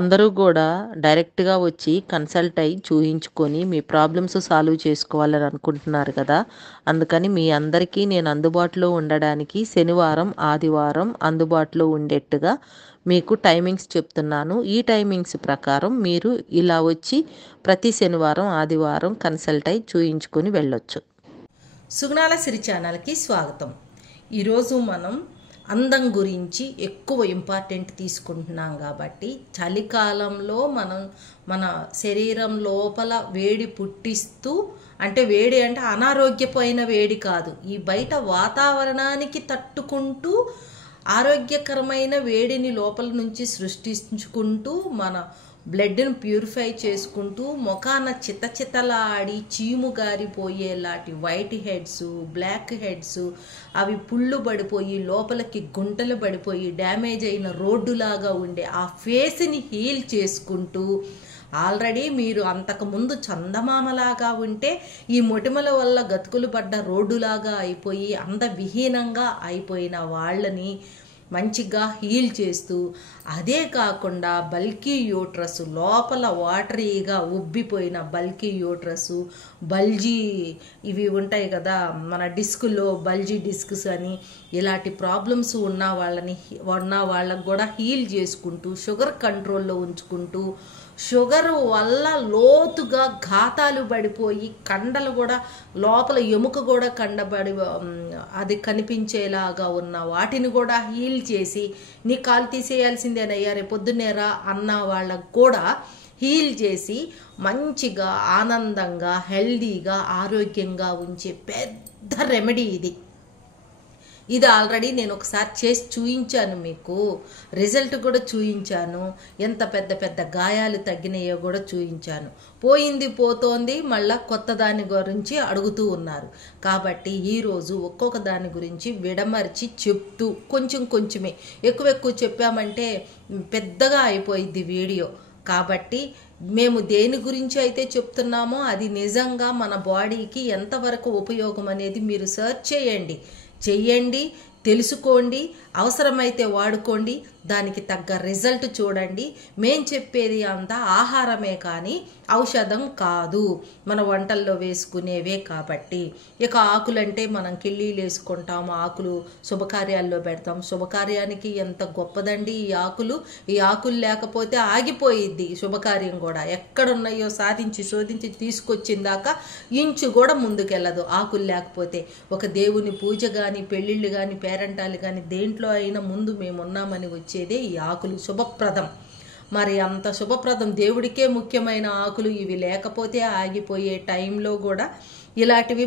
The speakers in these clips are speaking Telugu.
అందరూ కూడా డైరెక్ట్‌గా వచ్చి కన్సల్ట్ అయ్యి చూయించుకొని మీ ప్రాబ్లమ్స్ సాల్వ్ చేసుకోవాలని అనుకుంటున్నారు కదా! అందుకని మీ అందరికీ నేను అందుబాటులో ఉండడానికి శనివారం, ఆదివారం అందుబాటులో ఉండేట్టుగా మీకు టైమింగ్స్ చెప్తున్నాను. ఈ టైమింగ్స్ ప్రకారం మీరు ఇలా వచ్చి ప్రతి శనివారం, ఆదివారం కన్సల్ట్ అయ్యి చూయించుకొని వెళ్ళొచ్చు. సుగుణాల సిరి ఛానల్కి స్వాగతం. ఈరోజు మనం అందం గురించి ఎక్కువ ఇంపార్టెంట్ తీసుకుంటున్నాం కాబట్టి చలికాలంలో మన శరీరం లోపల వేడి పుట్టిస్తూ, అంటే వేడి అంటే అనారోగ్యమైన వేడి కాదు, ఈ బయట వాతావరణానికి తట్టుకుంటూ ఆరోగ్యకరమైన వేడిని లోపల నుంచి సృష్టించుకుంటూ మన బ్లడ్ని ప్యూరిఫై చేసుకుంటూ ముఖాన చితచితలాడి చీము గారిపోయేలాంటి వైట్ హెడ్స్, బ్లాక్ హెడ్స్, అవి పుళ్ళు పడిపోయి లోపలికి గుంటలు పడిపోయి డ్యామేజ్ అయిన రోడ్డులాగా ఉండే ఆ ఫేస్ని హీల్ చేసుకుంటూ, ఆల్రెడీ మీరు అంతకుముందు చందమామలాగా ఉంటే ఈ మొటిమల వల్ల గతుకులు పడ్డ రోడ్డులాగా అయిపోయి అందవిహీనంగా అయిపోయిన వాళ్ళని మంచిగా హీల్ చేస్తూ, అదే కాకుండా బల్కీ యూట్రస్, లోపల వాటరీగా ఉబ్బిపోయిన బల్కీ యూట్రస్, బల్జీ ఇవి ఉంటాయి కదా మన డిస్కులో బల్జీ డిస్క్స్ అని, ఇలాంటి ప్రాబ్లమ్స్ ఉన్న వాళ్ళకు కూడా హీల్ చేసుకుంటూ, షుగర్ కంట్రోల్లో ఉంచుకుంటూ, షుగర్ వల్ల లోతుగా ఘాతాలు పడిపోయి కండలు కూడా లోపల ఎముక కూడా కండబడి అది కనిపించేలాగా ఉన్న వాటిని కూడా హీల్ చేసి, నీ కాలు తీసేయాల్సిందేనయ్యా రేపొద్దునేరా అన్న వాళ్ళకు కూడా హీల్ చేసి మంచిగా ఆనందంగా హెల్దీగా ఆరోగ్యంగా ఉంచే పెద్ద రెమెడీ ఇది ఆల్రెడీ నేను ఒకసారి చేసి చూయించాను, మీకు రిజల్ట్ కూడా చూయించాను, ఎంత పెద్ద పెద్ద గాయాలు తగ్గినాయో కూడా చూయించాను. పోయింది పోతోంది, మళ్ళీ కొత్త దాని గురించి అడుగుతూ ఉన్నారు. కాబట్టి ఈరోజు ఒక్కొక్క దాని గురించి విడమర్చి చెప్తూ, కొంచెమే ఎక్కువ చెప్పామంటే పెద్దగా అయిపోయింది వీడియో. కాబట్టి మేము దేని గురించి అయితే చెప్తున్నామో అది నిజంగా మన బాడీకి ఎంతవరకు ఉపయోగం అనేది మీరు సెర్చ్ చెయ్యండి, తెలుసుకోండి, అవసరమైతే వాడుకోండి, దానికి తగ్గ రిజల్ట్ చూడండి. మేం చెప్పేది అంతా ఆహారమే కానీ ఔషధం కాదు, మన వంటల్లో వేసుకునేవే. కాబట్టి ఇక ఆకులంటే మనం కిళ్ళీలు వేసుకుంటాము, ఆకులు శుభకార్యాల్లో పెడతాం. శుభకార్యానికి ఎంత గొప్పదండి ఈ ఆకులు లేకపోతే ఆగిపోయిద్ది శుభకార్యం కూడా. ఎక్కడున్నాయో శోధించి తీసుకొచ్చిందాక ఇంచు కూడా ముందుకెళ్ళదు ఆకులు లేకపోతే. ఒక దేవుని పూజ కానీ, పెళ్ళిళ్ళు కానీ, పేరంటాలు కానీ దేంట్లో అయినా ముందు మేమున్నామని వచ్చేదే ఈ ఆకులు. శుభప్రదం, మరి అంత శుభప్రదం దేవుడికే ముఖ్యమైన ఆకులు ఇవి లేకపోతే ఆగిపోయే టైంలో కూడా ఇలాంటివి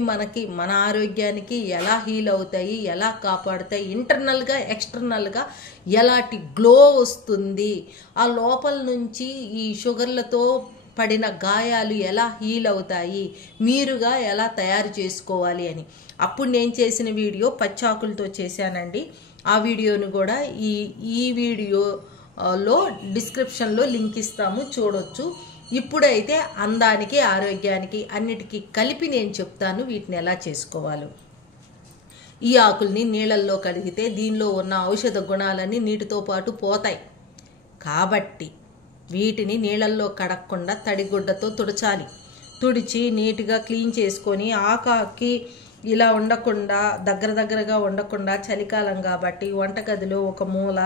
మన ఆరోగ్యానికి ఎలా హీల్ అవుతాయి, ఎలా కాపాడుతాయి, ఇంటర్నల్గా ఎక్స్టర్నల్గా ఎలాంటి గ్లో వస్తుంది, ఆ లోపల నుంచి ఈ షుగర్లతో పడిన గాయాలు ఎలా హీల్ అవుతాయి, మీరుగా ఎలా తయారు చేసుకోవాలి అని. అప్పుడు నేను చేసిన వీడియో పచ్చాకులతో చేశానండి. ఆ వీడియోను కూడా ఈ వీడియోలో డిస్క్రిప్షన్లో లింక్ ఇస్తాము, చూడొచ్చు. ఇప్పుడైతే అందానికి, ఆరోగ్యానికి అన్నిటికీ కలిపి నేను చెప్తాను వీటిని ఎలా చేసుకోవాలో. ఈ ఆకుల్ని నీళ్ళల్లో కడిగితే దీనిలో ఉన్న ఔషధ గుణాలన్నీ నీటితో పాటు పోతాయి. కాబట్టి వీటిని నీళ్ళల్లో కడగకుండా తడిగుడ్డతో తుడచాలి. తుడిచి నీట్గా క్లీన్ చేసుకొని ఆకాకి ఇలా ఉండకుండా దగ్గరగా ఉండకుండా చలికాలం కాబట్టి వంటగదిలో ఒక మూల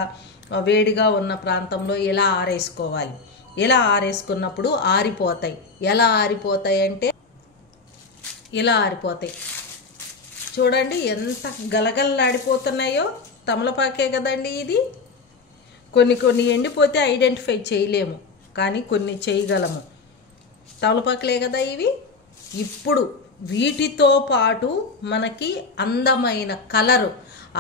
వేడిగా ఉన్న ప్రాంతంలో ఇలా ఆరేసుకోవాలి. ఇలా ఆరేసుకున్నప్పుడు ఆరిపోతాయి. ఎలా ఆరిపోతాయి అంటే ఇలా ఆరిపోతాయి. చూడండి ఎంత గలగలలాడిపోతున్నాయో. తమలపాకే కదండి ఇది. కొన్ని ఎండిపోతే ఐడెంటిఫై చేయలేము, కానీ కొన్ని చేయగలము. తమలపాకులే కదా ఇవి. ఇప్పుడు వీటితో పాటు మనకి అందమైన కలరు,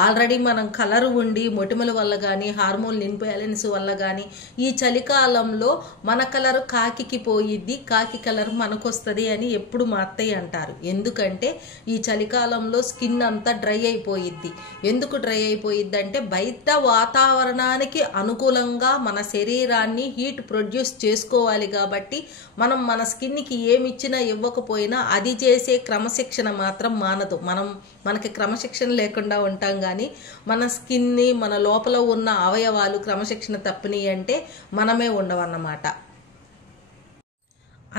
ఆల్రెడీ మనం కలర్ ఉండి మొటిమల వల్ల కానీ, హార్మోన్ ఇన్బ్యాలెన్స్ వల్ల కానీ ఈ చలికాలంలో మన కలరు కాకికి పోయిద్ది, కాకి కలర్ మనకొస్తుంది అని ఎప్పుడు మా అత్తయ్య అంటారు. ఎందుకంటే ఈ చలికాలంలో స్కిన్ అంతా డ్రై అయిపోయిద్ది. ఎందుకు డ్రై అయిపోయిద్ది అంటే బయట వాతావరణానికి అనుకూలంగా మన శరీరాన్ని హీట్ ప్రొడ్యూస్ చేసుకోవాలి. కాబట్టి మనం మన స్కిన్కి ఏమిచ్చినా ఇవ్వకపోయినా అది చేసే క్రమశిక్షణ మాత్రం మానదు. మనకి క్రమశిక్షణ లేకుండా ఉంటాం కానీ మన స్కిన్ని, మన లోపల ఉన్న అవయవాలు క్రమశిక్షణ తప్పినాయి అంటే మనమే ఉండవన్నమాట.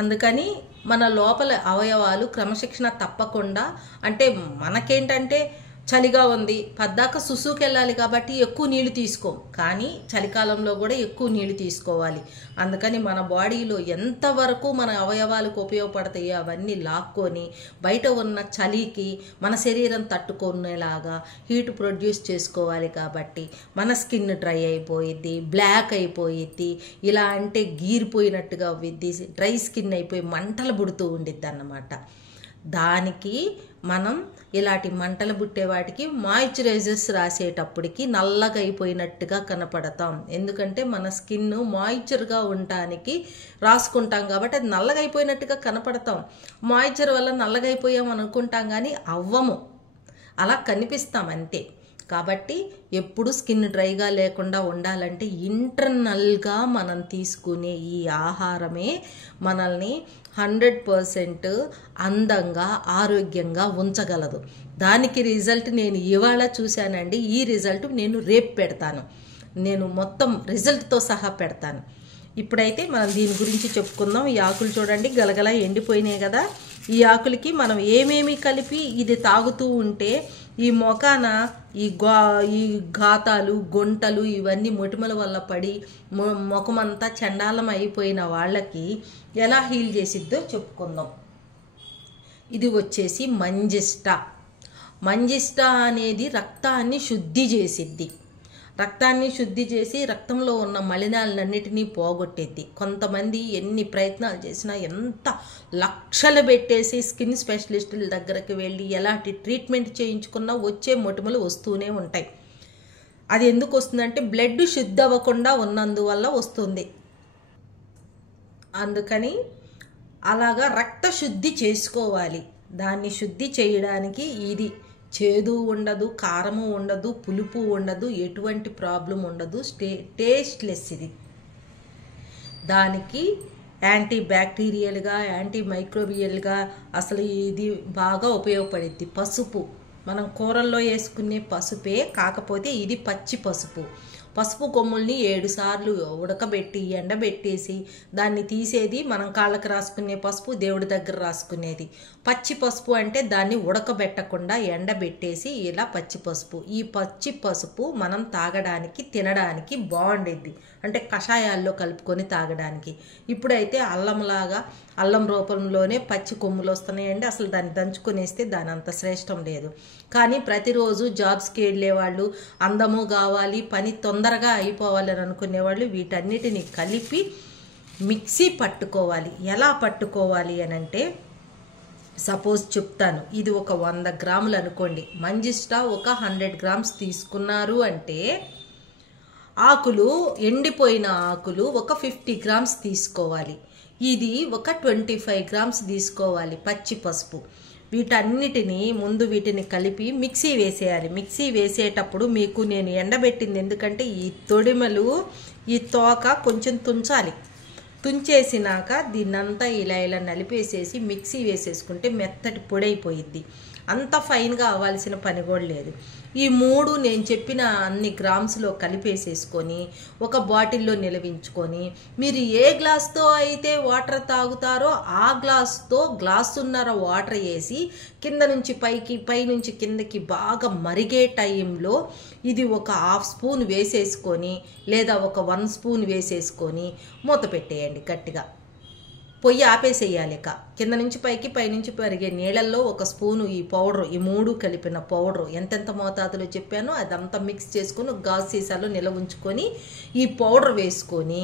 అందుకని మన లోపల అవయవాలు క్రమశిక్షణ తప్పకుండా, అంటే మనకేంటంటే చలిగా ఉంది పద్దాక సుసుకి వెళ్ళాలి కాబట్టి ఎక్కువ నీళ్లు తీసుకోం, కానీ చలికాలంలో కూడా ఎక్కువ నీళ్లు తీసుకోవాలి. అందుకని మన బాడీలో ఎంతవరకు మన అవయవాలకు ఉపయోగపడతాయో అవన్నీ లాక్కొని బయట ఉన్న చలికి మన శరీరం తట్టుకునేలాగా హీట్ ప్రొడ్యూస్ చేసుకోవాలి. కాబట్టి మన స్కిన్ డ్రై అయిపోయిద్ది, బ్లాక్ అయిపోయిద్ది, ఇలా అంటే గీరిపోయినట్టుగా అవ్విద్ది, డ్రై స్కిన్ అయిపోయి మంటలు పుడుతూ ఉండిద్ది అన్నమాట. దానికి మనం ఇలాంటి మంటలు పుట్టే వాటికి మాయిశ్చరైజర్స్ రాసేటప్పటికి నల్లగా అయిపోయినట్టుగా కనపడతాం. ఎందుకంటే మన స్కిన్ మాయిశ్చర్గా ఉండటానికి రాసుకుంటాం కాబట్టి అది నల్లగా అయిపోయినట్టుగా కనపడతాం. మాయిశ్చర్ వల్ల నల్లగా అయిపోయాం అనుకుంటాం కానీ అవ్వము, అలా కనిపిస్తాం అంతే. కాబట్టి ఎప్పుడు స్కిన్ డ్రైగా లేకుండా ఉండాలంటే ఇంటర్నల్గా మనం తీసుకునే ఈ ఆహారమే మనల్ని 100% అందంగా ఆరోగ్యంగా ఉంచగలదు. దానికి రిజల్ట్ నేను ఇవాళ చూశానండి. ఈ రిజల్ట్ నేను రేపు పెడతాను, నేను మొత్తం రిజల్ట్తో సహా పెడతాను. ఇప్పుడైతే మనం దీని గురించి చెప్పుకుందాం. ఈ ఆకులు చూడండి గలగల ఎండిపోయినాయి కదా. ఈ ఆకులకి మనం ఏమేమి కలిపి ఇది తాగుతూ ఉంటే ఈ మొఖాన ఈ ఘాతాలు, గుంటలు ఇవన్నీ మొటిమల వల్ల పడి ముఖమంతా చండాలం అయిపోయిన వాళ్ళకి ఎలా హీల్ చేసిద్దో చెప్పుకుందాం. ఇది వచ్చేసి మంజిష్టా. మంజిష్టా అనేది రక్తాన్ని శుద్ధి చేసిద్ది. రక్తాన్ని శుద్ధి చేసి రక్తంలో ఉన్న మలినాలన్నిటినీ పోగొట్టేది. కొంతమంది ఎన్ని ప్రయత్నాలు చేసినా, ఎంత లక్షలు పెట్టేసి స్కిన్ స్పెషలిస్టుల దగ్గరికి వెళ్ళి ఎలాంటి ట్రీట్మెంట్ చేయించుకున్నా వచ్చే మొటిమలు వస్తూనే ఉంటాయి. అది ఎందుకు వస్తుందంటే బ్లడ్ శుద్ధి అవ్వకుండా ఉన్నందువల్ల వస్తుంది. అందుకని అలాగా రక్త శుద్ధి చేసుకోవాలి. దాన్ని శుద్ధి చేయడానికి ఇది చేదు ఉండదు, కారము ఉండదు, పులుపు ఉండదు, ఎటువంటి ప్రాబ్లం ఉండదు, టేస్ట్లెస్ ఇది. దానికి యాంటీ బ్యాక్టీరియల్గా, యాంటీ మైక్రోబియల్గా అసలు ఇది బాగా ఉపయోగపడుద్ది. పసుపు మనం కూరల్లో వేసుకునే పసుపే, కాకపోతే ఇది పచ్చి పసుపు. పసుపు కొమ్ముల్ని 7 సార్లు ఉడకబెట్టి ఎండబెట్టేసి దాన్ని తీసేది. మనం కాళ్ళకి రాసుకునే పసుపు, దేవుడి దగ్గర రాసుకునేది. పచ్చి పసుపు అంటే దాన్ని ఉడకబెట్టకుండా ఎండబెట్టేసి ఇలా పచ్చి పసుపు. ఈ పచ్చి పసుపు మనం తాగడానికి, తినడానికి బాగుండేది, అంటే కషాయాల్లో కలుపుకొని తాగడానికి. ఇప్పుడైతే అల్లంలాగా, అల్లం రూపంలోనే పచ్చి కొమ్ములు వస్తున్నాయండి. అసలు దాన్ని దంచుకొనేస్తే దాని అంత శ్రేష్టం లేదు. కానీ ప్రతిరోజు జాబ్స్కి వెళ్ళేవాళ్ళు, అందము కావాలి, పని తొందరగా అయిపోవాలని అనుకునేవాళ్ళు వీటన్నిటిని కలిపి మిక్సీ పట్టుకోవాలి. ఎలా పట్టుకోవాలి అని అంటే, సపోజ్ చెప్తాను, ఇది ఒక 100 గ్రాములు అనుకోండి. మంజిష్టా ఒక 100 గ్రామ్స్ తీసుకున్నారు అంటే ఆకులు, ఎండిపోయిన ఆకులు ఒక 50 గ్రామ్స్ తీసుకోవాలి. ఇది ఒక 25 గ్రామ్స్ తీసుకోవాలి పచ్చి పసుపు. వీటన్నిటిని ముందు వీటిని కలిపి మిక్సీ వేసేయాలి. మిక్సీ వేసేటప్పుడు మీకు నేను ఎండబెట్టింది ఎందుకంటే ఈ తొడిమలు, ఈ తోక కొంచెం తుంచాలి. తుంచేసినాక దీన్నంతా ఇలా ఇలా నలిపేసేసి మిక్సీ వేసేసుకుంటే మెత్తటి పొడి అయిపోయిద్ది. అంత ఫైన్గా అవ్వాల్సిన పని కూడా లేదు. ఈ 3 నేను చెప్పిన అన్ని గ్రామ్స్లో కలిపేసేసుకొని ఒక బాటిల్లో నిలవించుకొని, మీరు ఏ గ్లాస్తో అయితే వాటర్ తాగుతారో ఆ గ్లాస్తో గ్లాసున్నర వాటర్ వేసి కింద నుంచి పైకి, పై నుంచి కిందకి బాగా మరిగే టైంలో ఇది ఒక 1/2 స్పూన్ వేసేసుకొని, లేదా ఒక 1 స్పూన్ వేసేసుకొని మూత పెట్టేయండి గట్టిగా. పొయ్యి ఆపేసేయాలి. కింద నుంచి పైకి, పై నుంచి పరిగే నీళ్ళల్లో 1 స్పూను ఈ పౌడర్, ఈ 3 కలిపిన పౌడర్ ఎంతెంత మోతాదులో చెప్పానో అదంతా మిక్స్ చేసుకొని గాజు సీసాలో నిల్వ ఉంచుకొని ఈ పౌడర్ వేసుకొని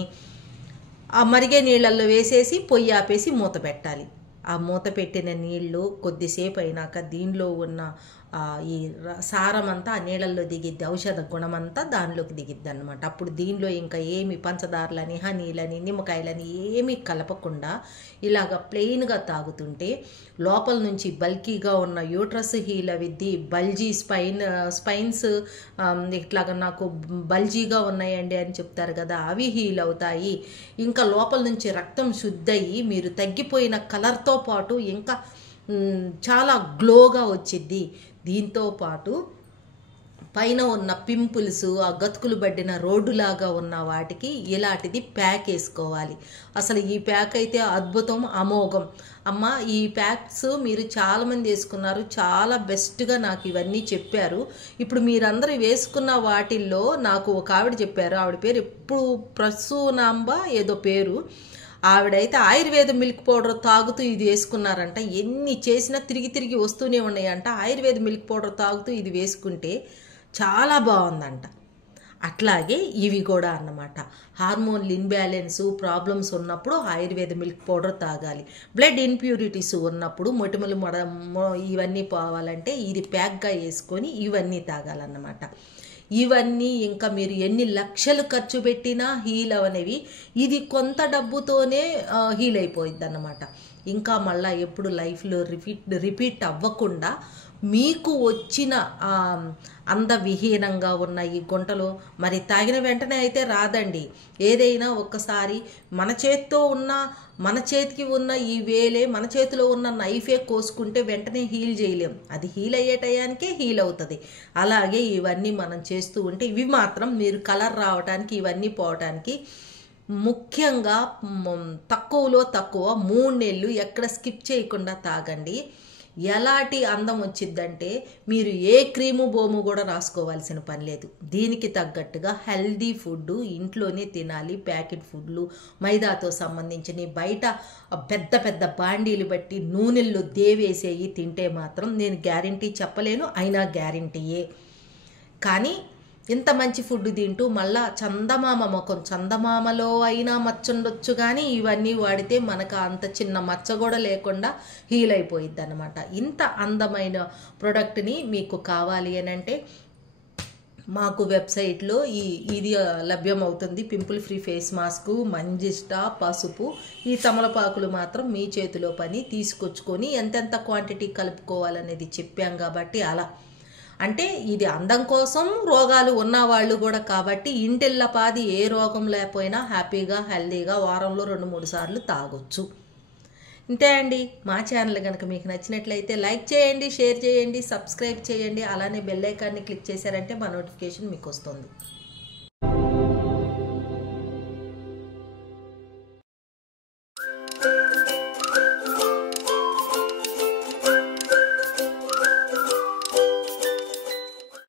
ఆ మరిగే నీళ్ళల్లో వేసేసి పొయ్యి ఆపేసి మూత పెట్టాలి. ఆ మూత పెట్టిన నీళ్లు కొద్దిసేపు అయినాక దీనిలో ఉన్న ఈ సారం అంతా ఆ నీళ్ళల్లో దిగిద్ది, ఔషధ గుణమంతా దానిలోకి దిగిద్ది అన్నమాట. అప్పుడు దీనిలో ఇంకా ఏమి పంచదారలని, హనీలని, నిమ్మకాయలని ఏమీ కలపకుండా ఇలాగ ప్లెయిన్గా తాగుతుంటే లోపల నుంచి బల్కీగా ఉన్న యూట్రస్ హీల్ అవిద్ది. బల్జీ స్పైన్స్ ఇట్లాగా నాకు బల్జీగా ఉన్నాయండి అని చెప్తారు కదా, అవి హీల్ అవుతాయి. ఇంకా లోపల నుంచి రక్తం శుద్ధయి మీరు తగ్గిపోయిన కలర్తో పాటు ఇంకా చాలా గ్లోగా వచ్చిద్ది. దీంతో పాటు పైన ఉన్న పింపుల్స్, ఆ గతుకులు పడిన రోడ్డులాగా ఉన్న వాటికి ఇలాంటిది ప్యాక్ వేసుకోవాలి. అసలు ఈ ప్యాక్ అయితే అద్భుతం, అమోఘం. అమ్మ, ఈ ప్యాక్స్ మీరు చాలామంది వేసుకున్నారు, చాలా బెస్ట్గా నాకు ఇవన్నీ చెప్పారు. ఇప్పుడు మీరందరూ వేసుకున్న వాటిల్లో నాకు ఒక ఆవిడ చెప్పారు, ఆవిడ పేరు ఎప్పుడు ప్రసూనాంబ ఏదో పేరు. ఆవిడైతే ఆయుర్వేద మిల్క్ పౌడర్ తాగుతూ ఇది వేసుకున్నారంట. ఎన్ని చేసినా తిరిగి తిరిగి వస్తూనే ఉన్నాయంట. ఆయుర్వేద మిల్క్ పౌడర్ తాగుతూ ఇది వేసుకుంటే చాలా బాగుందంట. అట్లాగే ఇవి కూడా అన్నమాట. హార్మోన్లు ఇన్బ్యాలెన్సు ప్రాబ్లమ్స్ ఉన్నప్పుడు ఆయుర్వేద మిల్క్ పౌడర్ తాగాలి. బ్లడ్ ఇంప్యూరిటీస్ ఉన్నప్పుడు మొటిమలు ఇవన్నీ పోవాలంటే ఇది ప్యాక్గా వేసుకొని ఇవన్నీ తాగాలన్నమాట. ఇవన్నీ ఇంకా మీరు ఎన్ని లక్షలు ఖర్చు పెట్టినా హీల్ అవనేవి ఇది కొంత డబ్బుతోనే హీల్ అయిపోయిద్ది అన్నమాట. ఇంకా మళ్ళీ ఎప్పుడు లైఫ్లో రిపీట్ అవ్వకుండా మీకు వచ్చిన అందవిహీనంగా ఉన్న ఈ గుంటలు మరి తాగిన వెంటనే అయితే రాదండి. ఏదైనా ఒక్కసారి మన చేతికి ఉన్న ఈ వేలే, మన చేతిలో ఉన్న నైఫే కోసుకుంటే వెంటనే హీల్ చేయలేం. అది హీల్ అయ్యే టయానికే హీల్ అవుతుంది. అలాగే ఇవన్నీ మనం చేస్తూ ఉంటే ఇవి మాత్రం మీరు కలర్ రావడానికి, ఇవన్నీ పోవటానికి ముఖ్యంగా తక్కువలో తక్కువ 3 నెలలు ఎక్కడ స్కిప్ చేయకుండా తాగండి. ఎలాంటి అందం వచ్చిద్దంటే మీరు ఏ క్రీము బోము కూడా రాసుకోవాల్సిన పని లేదు. దీనికి తగ్గట్టుగా హెల్దీ ఫుడ్ ఇంట్లోనే తినాలి. ప్యాకెట్ ఫుడ్లు, మైదాతో సంబంధించిన బయట పెద్ద పెద్ద బాండీలు బట్టి నూనెల్లో దేవేసేయి తింటే మాత్రం నేను గ్యారంటీ చెప్పలేను, అయినా గ్యారంటీయే. కానీ ఇంత మంచి ఫుడ్ తింటూ మళ్ళా చందమామ ముఖం, చందమామలో అయినా మచ్చ ఉండొచ్చు, కానీ ఇవన్నీ వాడితే మనకు అంత చిన్న మచ్చ కూడా లేకుండా హీల్ అయిపోయిద్ది అనమాట. ఇంత అందమైన ప్రోడక్ట్ని మీకు కావాలి అని అంటే మాకు వెబ్సైట్లో ఇది లభ్యమవుతుంది. Pimple free face mask, manjistha, పసుపు, ఈ తమలపాకులు మాత్రం మీ చేతిలో పని తీసుకొచ్చుకొని ఎంతెంత క్వాంటిటీ కలుపుకోవాలనేది చెప్పాం కాబట్టి అలా. అంటే ఇది అందం కోసం రోగాలు ఉన్నవాళ్ళు కూడా కాబట్టి ఇంటిల్లపాది ఏ రోగం లేకపోయినా హ్యాపీగా హెల్దీగా వారంలో 2-3 సార్లు తాగొచ్చు. ఇంతే అండి. మా ఛానల్ కనుక మీకు నచ్చినట్లయితే లైక్ చేయండి, షేర్ చేయండి, సబ్స్క్రైబ్ చేయండి. అలానే బెల్ ఐకాన్ని క్లిక్ చేశారంటే మా నోటిఫికేషన్ మీకు వస్తుంది.